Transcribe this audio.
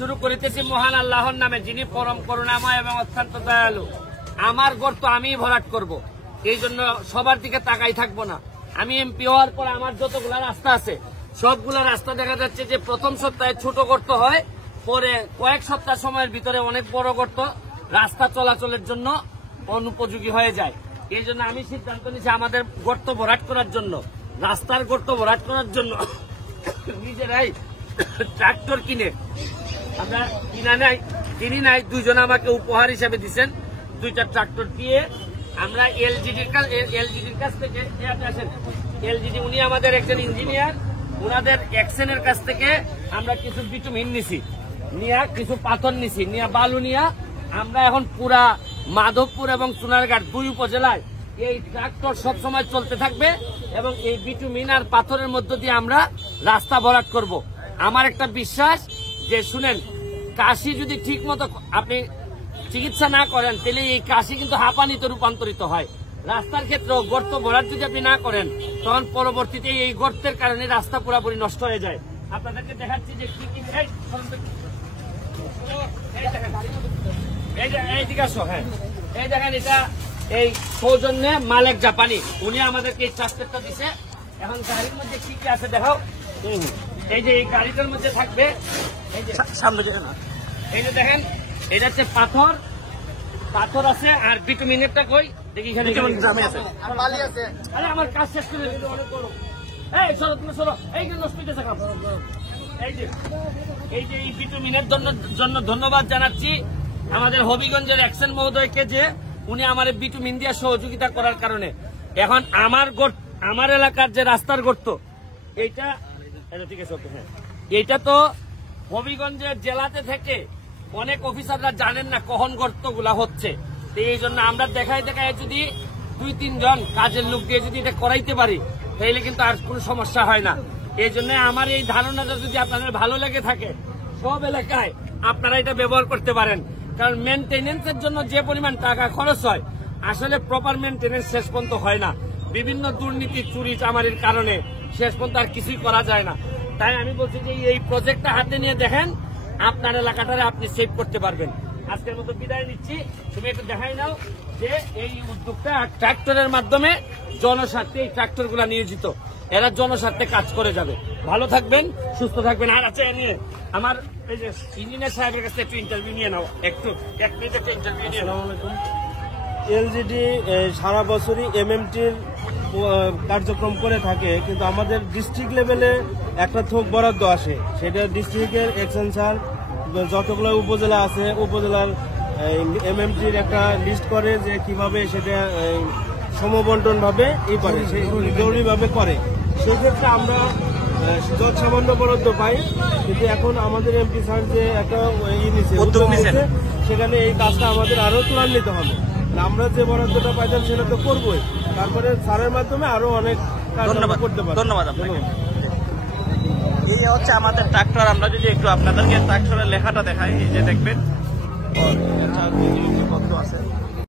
শুরু করিতেছি মহান আল্লাহর নামে, যিনি পরম করুণাময় এবং অত্যন্ত দয়ালু। আমার গর্ত আমিই ভরাট করব, এই জন্য সবার দিকে তাকাই থাকবো না। আমি এমপি হওয়ার পর আমার যতগুলা রাস্তা আছে সবগুলা রাস্তা দেখা যাচ্ছে যে প্রথম সপ্তাহে ছোট গর্ত হয়, পরে কয়েক সপ্তাহ সময়ের ভিতরে অনেক বড় গর্ত রাস্তা চলাচলের জন্য অনুপযোগী হয়ে যায়। এই জন্য আমি সিদ্ধান্ত নিয়েছি আমাদের গর্ত ভরাট করার জন্য, রাস্তার গর্ত ভরাট করার জন্য নিজেরাই ট্রাক্টর কিনে, আমরা কিনি নাই, দুইজন আমাকে উপহার হিসেবে দিচ্ছেন, 2টা ট্রাক্টর দিয়ে আমরা এলজিডির কাছ থেকে, এলজিডি উনি আমাদের একজন ইঞ্জিনিয়ার, ওনাদের অ্যাকশনের কাছ থেকে আমরা কিছু বিটুমিন নিছি, নিয়ে কিছু পাথর নিছি, নিয়ে বালু নিয়ে আমরা এখন পুরা মাধবপুর এবং সোনারঘাট 2 উপজেলায় এই ট্রাক্টর সবসময় চলতে থাকবে এবং এই বিটুমিন আর পাথরের মধ্য দিয়ে আমরা রাস্তা ভরাট করব। আমার একটা বিশ্বাস যে শুনেন, কাশি যদি ঠিক মতো আপনি চিকিৎসা না করেন তাহলে এই কাশি কিন্তু হাঁপানিতে রূপান্তরিত হয়। রাস্তার ক্ষেত্রে গর্ত ভরাট যদি আপনি না করেন তখন পরবর্তীতে এই গর্তের কারণে রাস্তা পুরোপুরি নষ্ট হয়ে যায়। আপনাদেরকে দেখাচ্ছি যে কি কি এই দিকে আসো। হ্যাঁ, এই দেখেন, এটা এই সৌজন্যে মালেক জাপানি, উনি আমাদেরকে এই ট্রাক্টরটা দিছে। এখন গাড়ির মধ্যে কি কি আছে দেখাও। এই যে এই গাড়িটার মধ্যে থাকবে, এই যে সামনে এই যে দেখেন, এটা হচ্ছে পাথর আছে আর বিটুমিনেরটা কই দেখি, এখানে আছে। আরে আমার কাজ শেষ করে অনেক বড়। এই সরো, তুমি সরো, এই যে নষ্ট হইতেছে কাজ। এই যে এই বিটুমিনের জন্য ধন্যবাদ জানাচ্ছি আমাদের হবিগঞ্জের অ্যাকশন মহোদয়কে, যে উনি আমার বিটুমিন দিয়ে সহযোগিতা করার কারণে এখন আমার এলাকার যে রাস্তার গর্ত, এইটা ঠিক আছে, হ্যাঁ, এইটা তো হবিগঞ্জের জেলাতে থেকে অনেক অফিসাররা জানেন না কখন গর্তগুলা হচ্ছে। এই জন্য আমরা দেখায় যদি 2-3 জন কাজের লোক দিয়ে যদি এটা করাইতে পারি তাহলে কিন্তু আর কোনো সমস্যা হয় না। এই জন্য আমার এই ধারণাটা যদি আপনাদের ভালো লেগে থাকে, সব এলাকায় আপনারা এটা ব্যবহার করতে পারেন। কারণ মেনটেনেন্সের জন্য যে পরিমাণ টাকা খরচ হয়, আসলে প্রপার মেনটেনেন্স শেষ পর্যন্ত হয় না। বিভিন্ন দুর্নীতি, চুরি চামারির কারণে শেষ পর্যন্ত আর কিছুই করা যায় না। তাই আমি বলছি যে এই প্রজেক্টটা হাতে নিয়ে দেখেন, আপনার এলাকাটারে আপনি সেভ করতে পারবেন। আজকের মতো বিদায় নিচ্ছি। তুমি একটু দেখাই নাও যে এই উদ্যোগটা ট্রাক্টরের মাধ্যমে জনস্বার্থে এই ট্রাক্টরগুলো নিয়োজিত, এরা জনস্বার্থে কাজ করে যাবে। ভালো থাকবেন, সুস্থ থাকবেন। আর আছে নিয়ে আমার এই যে ইঞ্জিনিয়ার সাহেবের কাছে একটু ইন্টারভিউ নিয়ে নাও, একটু 1 মিনিট একটা ইন্টারভিউ নিয়ে নাও। এলজিডি সারা বছরই এমএমটির কার্যক্রম করে থাকে, কিন্তু আমাদের ডিস্ট্রিক্ট লেভেলে একটা থোক বরাদ্দ আসে, সেটা ডিস্ট্রিক্টের এক্সেন স্যার যতগুলো উপজেলা আছে উপজেলার এমএমটির একটা লিস্ট করে যে কিভাবে সেটা সমবন্টন ভাবে করে, জরুরিভাবে করে। সেক্ষেত্রে আমরা যত সামান্য বরাদ্দ পাই, কিন্তু এখন আমাদের এমপি স্যার যে একটা উদ্যোগ নিয়েছে, সেখানে এই কাজটা আমাদের আরো ত্বরান্বিত হবে। আমরা যে বরাদ্দটা পাইতাম সেটা তো করবোই, তারপরে স্যারের মাধ্যমে আরো অনেক কাজ করতে পারবো। ধন্যবাদ আপনাকে। এই হচ্ছে আমাদের ট্রাক্টর। আমরা যদি একটু আপনাদেরকে ট্রাক্টরের লেখাটা দেখাই, এই যে দেখবেন কত আছে।